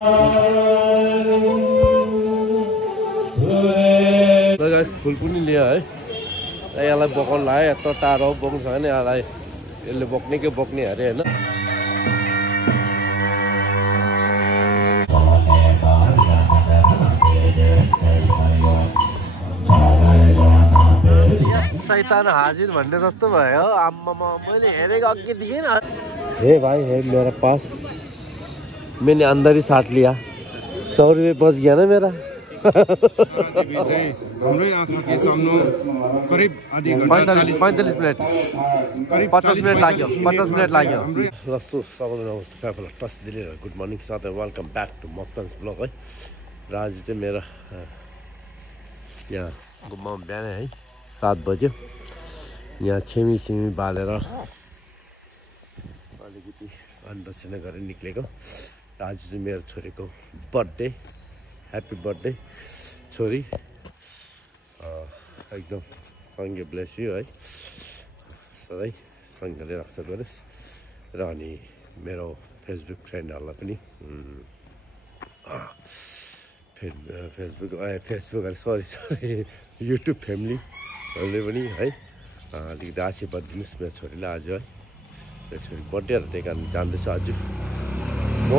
Guys फुल पनि लियो है यसलाई बोकाउन लाग्यो यत्रो टाढो बोक्नु छ भने यसलाई यसले बोक्ने के बोक्ने अरे हैन शैतान हाजिर भन्ने जस्तो भयो आम्मामा मैले हेरेको अघि देखिन हे भाई है मेरा पास मैंने अंदर ही साथ लिया 100 रुपये बच गया ना मेरा हमारे आँखों के सामने करीब आधी घंटा 45 मिनट करीब 50 मिनट लाग्यो 50 मिनट लाग्यो लस्तो सबैजना नमस्कार टस दिले गुड मर्निङ साथै वेलकम ब्याक टु मक्टन्स ब्लग है र आज चाहिँ मेरो यहाँ घुम्म बिहान है 7 बज्यो यहाँ छिमी बालेर अलिकति अन्तरसेना गरेर निक्लेको आज चाहिँ मेरो छोरीको बर्थडे ह्याप्पी बर्थडे छोरी एकदम सँगै ब्लेस यु है सधैँ सँगले रक्षा गरोस् र अनि मेरो फेसबुक फ्रेन्डहरूलाई पनि फेसबुक सरी युट्युब फ्यामिलीहरूले पनि है अलिकति आशीर्वाद दिनुहोस् मेरो छोरीलाई आज है मेरो छोरी बर्थडे र त्यही कारण जान्दैछु म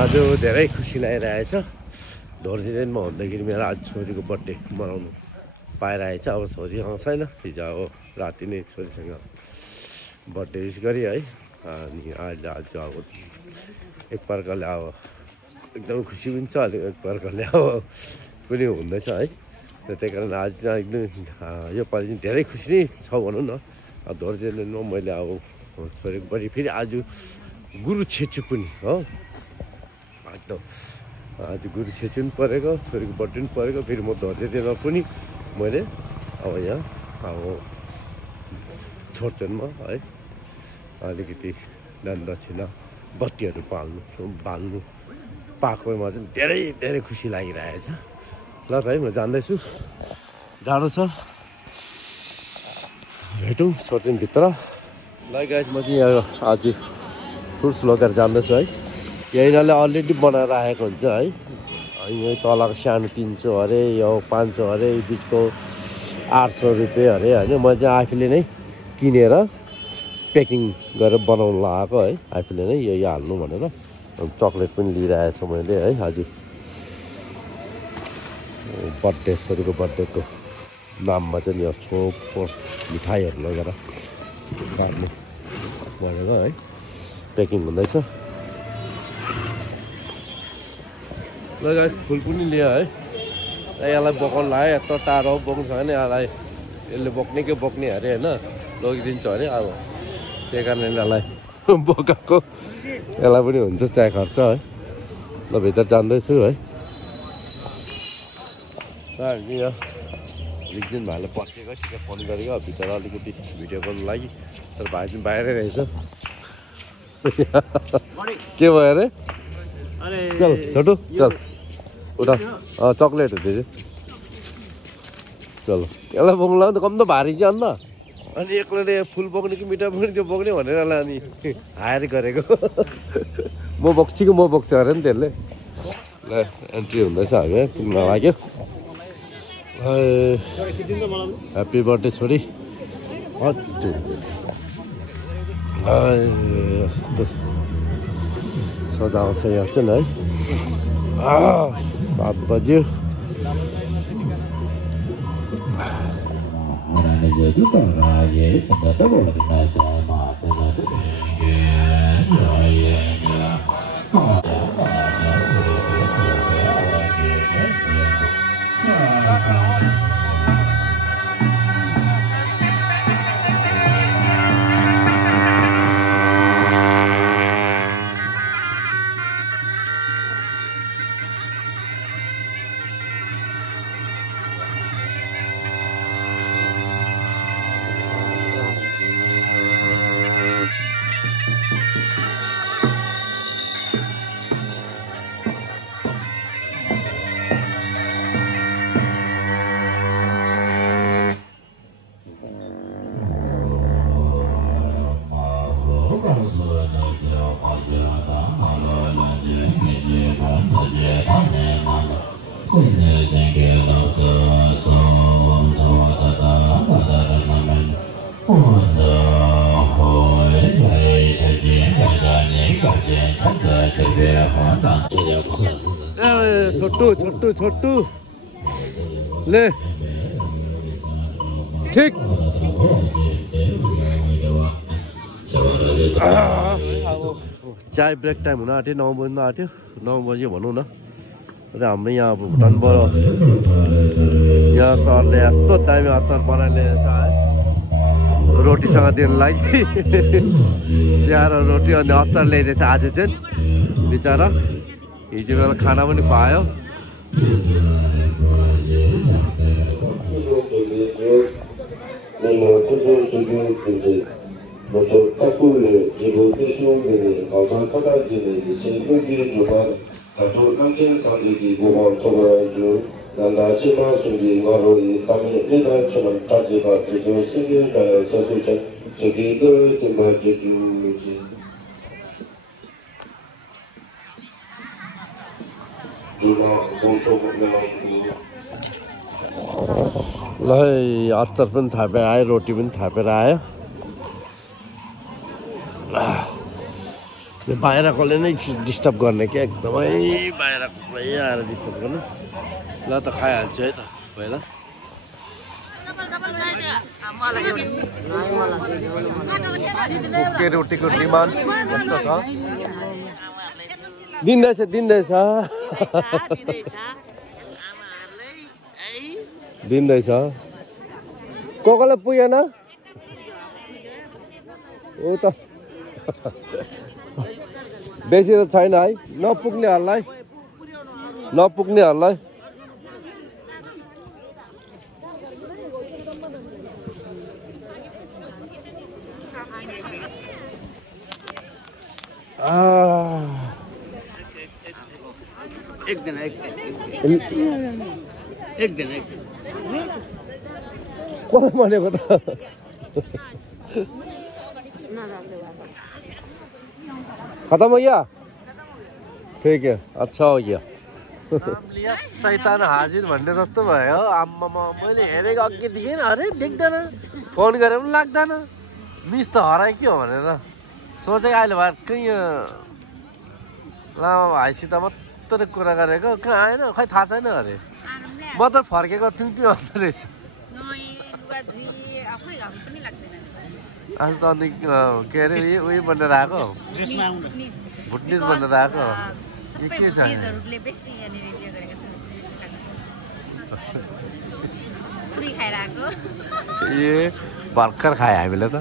आज धेरै खुसी लागिरहेछ धोर्जीमा हुँदाखेरि मेरो आज छोरीको बर्थडे मनाउनु पाइरहेछ अब छोरी छैन हिजो अब राति नै छोरीसँग बर्थडे विस गरेँ है अनि अहिले आज अब एक प्रकारले अब एकदम खुसी पनि छ अलिक एक प्रकारले अब पनि हुँदैछ है र त्यही कारण आज चाहिँ एकदम योपालि चाहिँ धेरै खुसी नै छ भनौँ न धोर्जीले मैले अब छोरीको बर्थडे फेरि आज गुरु छेचु पनि हो एकदम आज गुरु छेचु पनि परेको छोरीको बर्थडे पनि परेको फेरि म धोर्जेमा पनि मैले अब यहाँ अब छोटनमा है अलिकति दान दक्षिणा बत्तीहरू बाल्नु पाएकोमा चाहिँ धेरै धेरै खुसी लागिरहेछ ल त है म जान्दैछु जाडो छ भेटौँ छोटनभित्र ल गाइस म चाहिँ यहाँ आज फ्रुट्स लगेर जान्दैछु है यिनीहरूले अलरेडी बनाएर राखेको हुन्छ है यहीँ तलको सानो 300 अरे यो 500 अरे बिचको 800 रुपियाँ अरे होइन म चाहिँ आफूले नै किनेर प्याकिङ गरेर बनाउनु लगाएको है आफूले नै यो हाल्नु भनेर चक्लेट पनि लिइरहेको छु मैले है आज बर्थडे छोरीको बर्थडेको नाममा चाहिँ यो छोपो मिठाईहरू लगेर काट्नु भनेर है प्याकिङ हुँदैछ ल गाइस फुल पनि लियो है यसलाई बोकाउन लाग्यो यत्रो टाढो बोक्नु छ भने यसलाई यसले बोक्ने के बोक्ने अरे होइन लगिदिन्छ अरे अब त्यही कारणले यसलाई बोकाएको यसलाई पनि हुन्छ त्यहाँ खर्च है ल भित्र जान्दैछु है हामी यहाँ एकदिन भाइले पसेको ठिकै फोन गरेको भित्र अलिकति भिडियो गर्नु लागि तर भाइ चाहिँ बाहिरै रहेछ के भयो अरे चल छोटो चल उठा चक्लेट हो त्यो चलो यसलाई बोक्नु लाग्यो त कम त भारी चाहिँ अन्त अनि एक्लोले फुल बोक्ने कि मिठा बोक्ने त्यो बोक्ने भनेर यसलाई अनि हायर गरेको म बोक्छु कि म बोक्छु अरे नि त्यसले ल एन्ट्री हुँदैछ हामी पुग्न लाग्यो ह्याप्पी बर्थडे छोरी सजाउँछ यहाँ चाहिँ है 7 बज्यो छोटू ले ठीक चाय ब्रेक टाइम हुन आँट्यो 9 बजीमा आँट्यो 9 बजी भनौँ न र हाम्रो यहाँ अब भुटानबाट यहाँ सरले यस्तो दामी अचार बनाइदिएछ है रोटीसँग दिनु लागि चिया र रोटी अनि अचार ल्याइदिएछ आज चाहिँ बिचरा हिजो बेला खाना पनि पायो ल अचार पनि थापेर आयो रोटी पनि थापेर आयो यो बाहिरकोले नै डिस्टर्ब गर्ने क्या एकदमै बाहिरको आएर डिस्टर्ब गर्नु ल त खाइहाल्छु है त पहिला के रोटीको डिमान्ड कस्तो छ दिँदैछ दिँदैछ कोकोलाई पुगेन ऊ त बेसी त छैन है नपुग्नेहरूलाई एक दिन कसले भनेको त खत्म हो गया ठीक है अच्छा हो गया शैतान हाजिर भन्ने जस्तो भयो आम्मामा मैले हेरेको अघि देखेन अरे देख्दैन फोन गरेर पनि लाग्दैन मिस त हरायो के हो भनेर सोचेको अहिले भर्खरै लामा भाइसित मात्रै कुरा गरेको कहाँ आएन खै थाहा छैन अरे म त फर्केको तिमी अन्त रहेछ आज त अनि के अरे उयो बनेर आएको भुटनिस बनेर आएको के छ ए भर्खर खायो हामीले त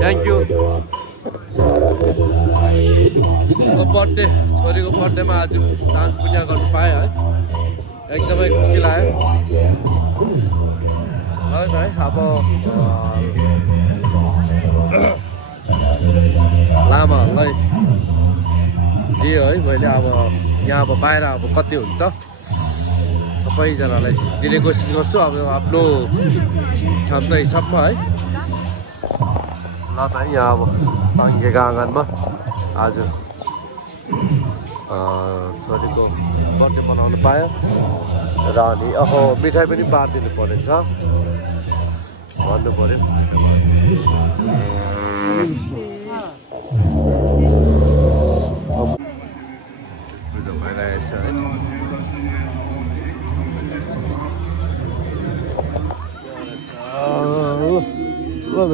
Thank you. बर्थडे छोरीको बर्थडेमा आज दान पूजा गर्नु पाएँ है एकदमै खुसी लाग्यो है अब लामाहरूलाई दियो है मैले अब यहाँ अब बाहिर अब कति हुन्छ सबैजनालाई दिने कोसिस गर्छु अब आफ्नो क्षमता हिसाबमा है ल त यहाँ अब सङ्घीयको आँगनमा आज छोरीको बर्थडे मनाउनु पायो र अनि मिठाई पनि बाँडिदिनु परेछ भन्नु पर्यो न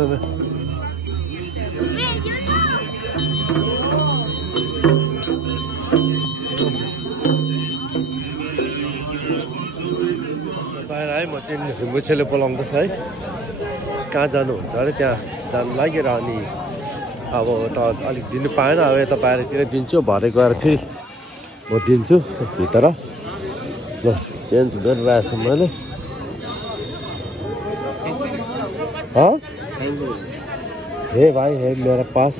बाहिर है म चाहिँ मुछेले बोलाउँदैछ है कहाँ जानुहुन्छ अरे त्यहाँ जानु लागेर अनि अब त अलिक दिनु पाएन अब यता बाहिरतिर दिन्छु भरे गएर फेरि म दिन्छु भित्र ल चेन्ज गरिरहेको छु मैले हे भाई है मेरा पास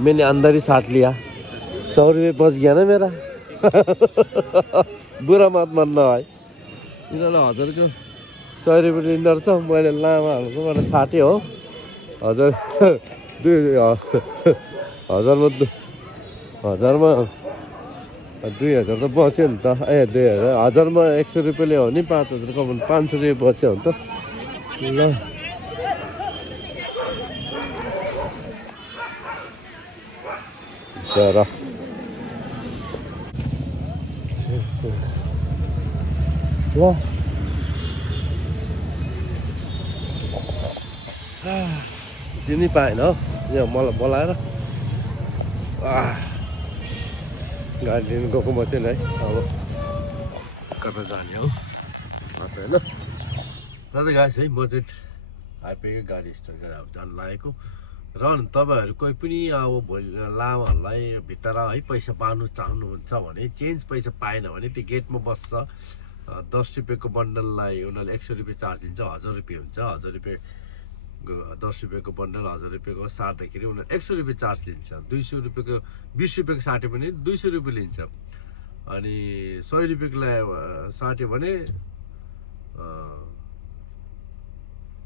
मैंने अंदर ही साट लिया 100 रुपये बच गया ना मेरा बुरा मत मान्नु है यिनीहरूलाई हजुरको 100 रुपये लिँदो रहेछ मैले लामाहरूकोबाट साटेँ हो हजुर हजारमा 2000 त बच्यो नि त ए 2000 हजारमा 100 रुपये ल्यायो भने 5000 कमाउनु 500 रुपये बच्यो भने त ल ल दिनै पाएन हो यहाँ मलाई बोलाएर गाडी लिनु गएको म चाहिँ है अब कता जाने हो थाहा छैन र त गाइस है म चाहिँ आइपुगेँ गाडी स्टार्ट गरेर अब जानु लागेको र तपाईँहरू कोही पनि अब भोलि लामाहरूलाई भित्र है पैसा पार्नु चाहनुहुन्छ भने चेन्ज पैसा पाएन भने त्यो गेटमा बस्छ 10 रुपियाँको बन्डललाई उनीहरूले 100 रुपियाँ चार्ज दिन्छ 1000 रुपियाँ हुन्छ 1000 रुपियाँ 10 रुपियाँको बन्डल 1000 रुपियाँको साट्दाखेरि उनीहरूले 100 रुपियाँ चार्ज लिन्छ 200 रुपियाँको 20 रुपियाँको साट्यो भने 200 रुपियाँ लिन्छ अनि 100 रुपियाँको साट्यो भने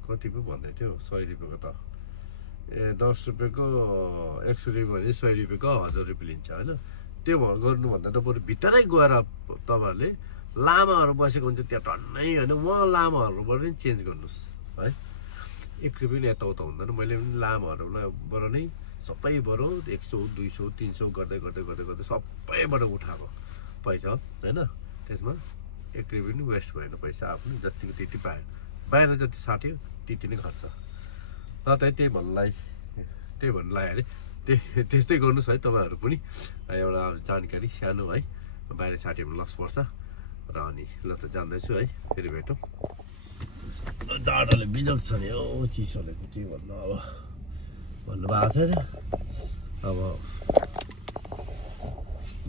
कति पो भन्दै थियो 100 रुपियाँको त 10 रुपियाँको 100 रुपियाँ भने 100 रुपियाँको 1000 रुपियाँ लिन्छ होइन त्यो गर्नुभन्दा त बरु भित्रै गएर तपाईँहरूले लामाहरू बसेको हुन्छ त्यहाँ टन्नै होइन उहाँ लामाहरूबाट नि चेन्ज गर्नुहोस् है 1 रुपियाँ पनि यताउता हुँदैन मैले पनि लामाहरूबाट नै सबैबाट 100 200 300 गर्दै गर्दै गर्दै गर्दै सबैबाट उठाएको पैसा होइन त्यसमा 1 रुपियाँ पनि वेस्ट भएन पैसा आफ्नो जतिको त्यति पायो बाहिर जति साट्यो त्यति नै खर्च र त्यही भन्नुलाई अरे त्यस्तै गर्नुहोस् है तपाईँहरू पनि एउटा जानकारी सानो है बाहिर साट्यो भने लस पर्छ र अनि ल त जान्दैछु है फेरि भेटौँ जाडोले बिजोग छ नि हो चिसोले त के भन्नु अब भन्नु भएको छैन अब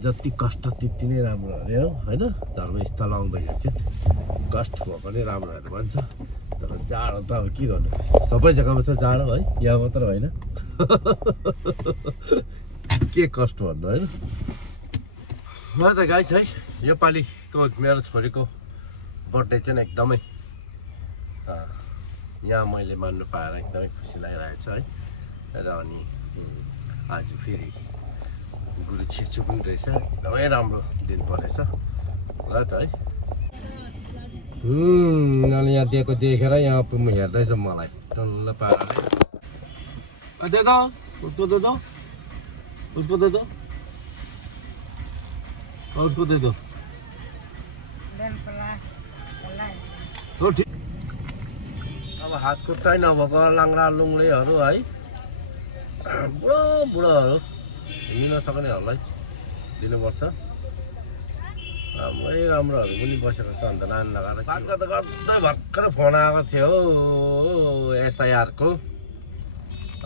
जति कष्ट त्यति नै राम्रो अरे हो होइन धर्मस्थल आउँदाखेरि चाहिँ कष्ट भएको नै राम्रो अरे भन्छ तर जाडो त अब के गर्नु सबै जग्गामा छ जाडो है यहाँ मात्र होइन के कष्ट भन्नु होइन ल त गाइस है योपालिको मेरो छोरीको बर्थडे चाहिँ एकदमै यहाँ मैले मान्नु पाएर एकदमै खुसी लागिरहेको छ है र अनि आज फेरि गुरु छेचु पनि रहेछ एकदमै राम्रो दिन परेछ ल त है उनीहरूले यहाँ दिएको देखेर यहाँ हेर्दैछ मलाई टल्ल पाराले दे दो उसको दे दो उसको दे दो उसको दे दो अब हात खुट्टै नभएको लाङ्रा लुङ्रेहरू है बुढोहरू हिँड्न नसक्नेहरूलाई दिनुपर्छ राम्रै राम्रोहरू पनि बसेको छ अन्त नानी लगाएर बात गर्दा गर्दै भर्खर फोन आएको थियो एसआइआरको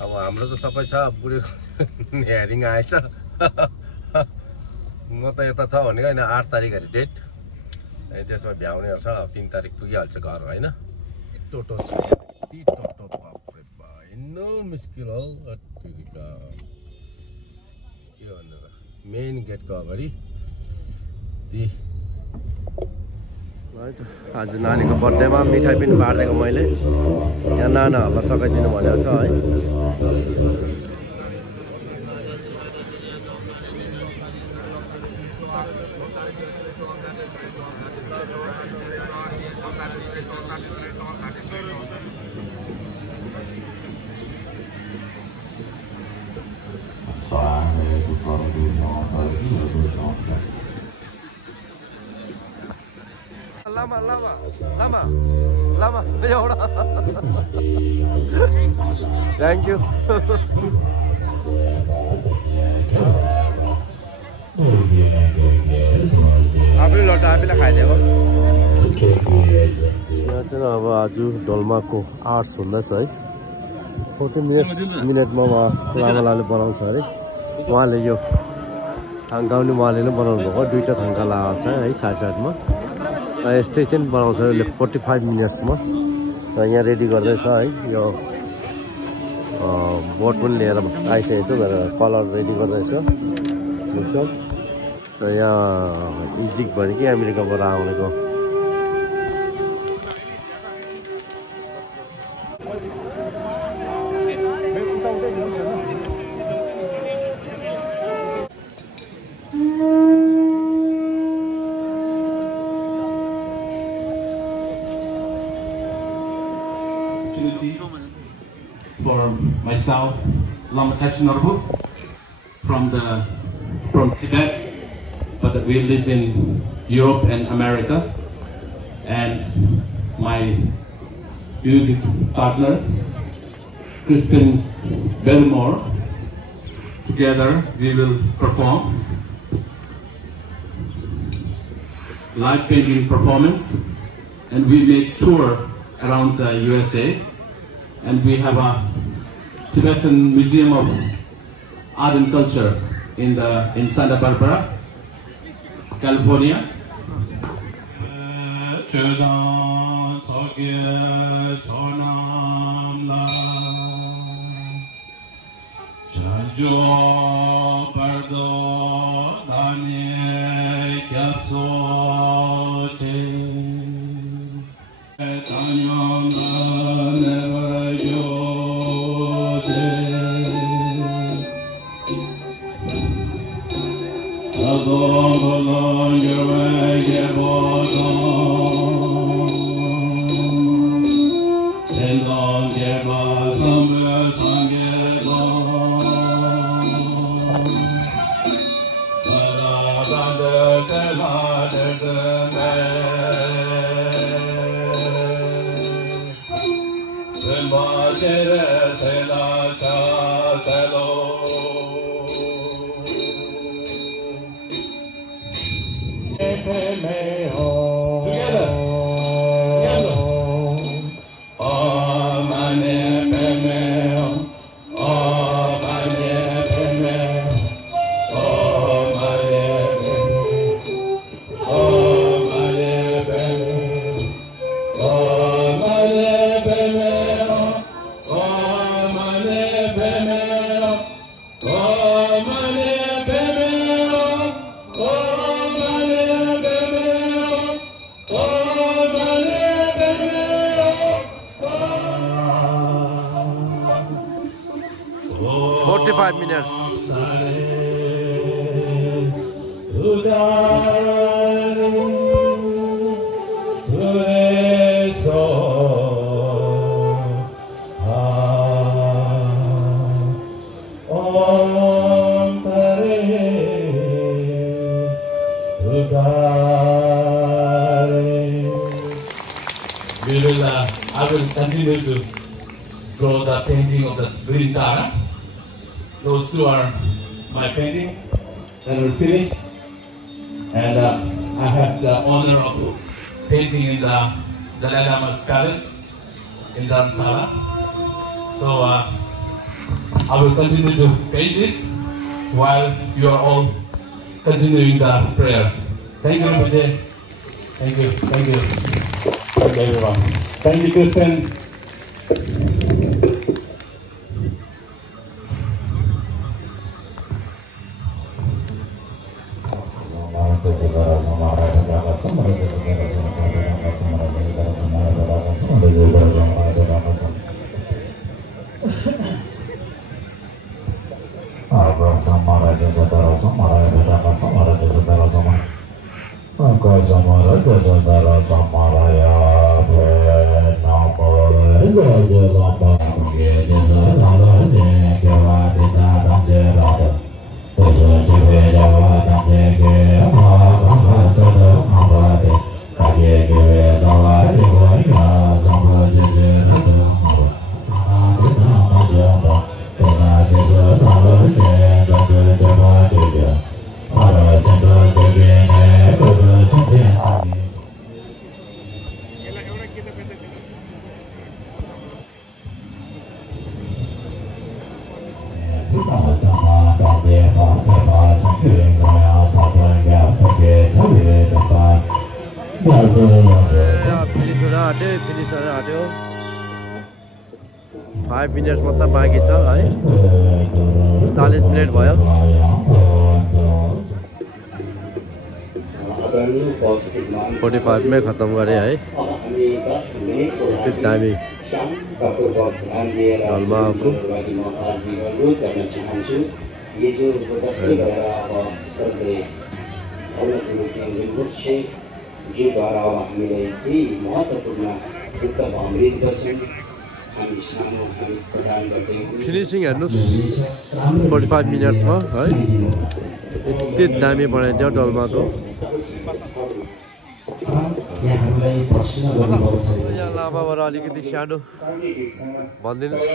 अब हाम्रो त सबै छ बुढेको हेरिङ आएछ म त यता छ भनेको होइन 8 तारिक अरे डेट त्यसमा भ्याउनेहरू छ 3 तारिक पुगिहाल्छ घर होइन टोटो छ यति टोटो बाप्रे बा हिँड्नु मुस्किल हो के भन्नु र मेन गेटको अगाडि आज नानीको बर्थडेमा मिठाई पनि बाँडिदिएको मैले यहाँ नानाहरूलाई सघाइदिनु भनेको छ है Lama, एउटा थ्याङ्क यू आफैले लट्टा आफैले खाइदिएको यहाँ चाहिँ अब आज डोल्माको आर्ट्स हुँदैछ है 40 मिनटमा लामालाले बनाउँछ अरे उहाँले यो थाङ्काउने उहाँले नै बनाउनु भएको दुईवटा थाङ्का लगाएको छ है साइडमा यस्तै चाहिँ बनाउँछ यसले 45 मिनट्समा र यहाँ रेडी गर्दैछ है यो बोट पनि लिएर आइसकेको छ भनेर कलर रेडी गर्दैछ यो सब र यहाँ इजिक भने कि अमेरिकाबाट आउनेको for myself, Lama Kachinarbu, from Tibet, but we live in Europe and America, and my music partner, Crispin Belmore. Together we will perform live painting performance, and we make tour around the USA. And we have a Tibetan Museum of Art and Culture in Santa Barbara, California. I will continue to draw the painting of the Green Tara. Those two are my paintings that are finished, and I have the honor of painting in the Dalai Lama's palace in Dharamsala. So I will continue to paint this while you are all continuing the prayers. Thank you, Vijay. Thank you. Thank you. Thank you, everyone. Thank you, Kristen. Yeah. Finish आँट्यो 5 minute मात्र बाँकी छ है 40 minute भयो 45 मै खत्म गरे है दामी ढलमाको योद्वारा हामीलाई केही महत्त्वपूर्ण दुःख अमृत गर्छन् हामी सानो हामी प्रदान गर्दै फिनिसिङ हेर्नुहोस् 45 मिनटमा है यति दामी बनाइदियो डलमाको यहाँहरूलाई प्रश्न गर्नुभएको छ यहाँ लामाबाट अलिकति सानो भनिदिनुहोस्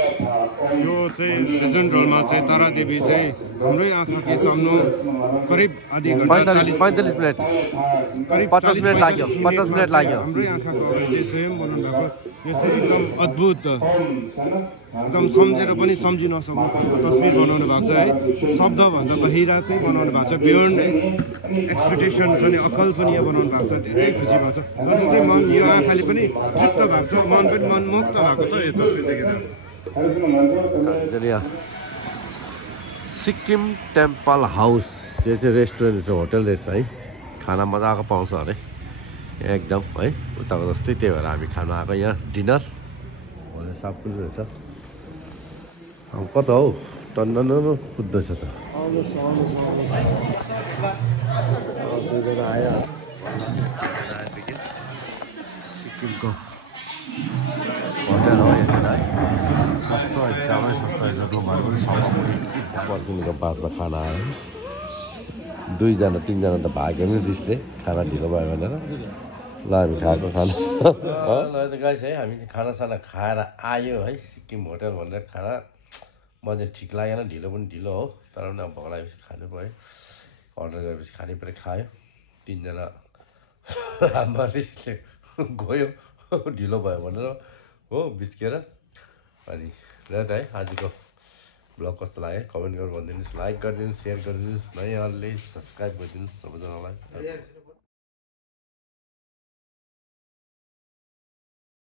यो चाहिँ जुन ढोलमा चाहिँ तारादेवी चाहिँ हाम्रै आँखाकै सामने करिब आधी घन्टा 45 मिनट करिब 50 मिनट लाग्यो 50 मिनट लाग्यो हाम्रै आँखाको अगाडि चाहिँ स्वयं बनाउनु भएको यो चाहिँ एकदम अद्भुत एकदम सम्झेर पनि सम्झिन नसक्नु तस्बिर बनाउनु भएको छ है शब्दभन्दा बाहिरकै बनाउनु भएको छ बियोन्ड एक्सपेक्टेसन छ नि अकल पनि यहाँ बनाउनु भएको छ धेरै खुसी भएको छ जसले चाहिँ मन यो आँखाले पनि तृप्त भएको छ मन पनि मनमुक्त भएको छ यो तस्बिर देखेर सिक्किम टेम्पल हाउस यो चाहिँ रेस्टुरेन्ट छ होटल रहेछ है खाना मजाको पाउँछ अरे एकदम है उताको जस्तै त्यही भएर हामी खानु आएको यहाँ डिनर भनेर साफ पनि रहेछ अब कता हौ टन्न कुद्दैछ त दुईजना आयो सिक्किमको होटल हो यो चाहिँ है सस्तो एकदमै सस्तो रहेछ रुमहरू पनि सस्तो पर्खिनुको बादमा खाना आयो 2 जना 3 जना त भाग्यो नि रिसले खाना ढिलो भयो भनेर ल हामी खाएको खाना ल त गाइस है हामी खानासाना खाएर आयो है सिक्किम होटल भनेर खाना मलाई चाहिँ ठिक लागेन ढिलो पनि ढिलो हो तर पनि अब भोक लागेपछि खानु पऱ्यो अर्डर गरेपछि खाने पऱ्यो खायो 3 जना हाम्रो रिसले गयो ढिलो भयो भनेर हो बिच्केर अनि ल त है आजको ब्लग कस्तो लाग्यो कमेन्ट गरेर भनिदिनुहोस् लाइक गरिदिनुहोस् सेयर गरिदिनुहोस् नयाँहरूले सब्सक्राइब गरिदिनुहोस् सबैजनालाई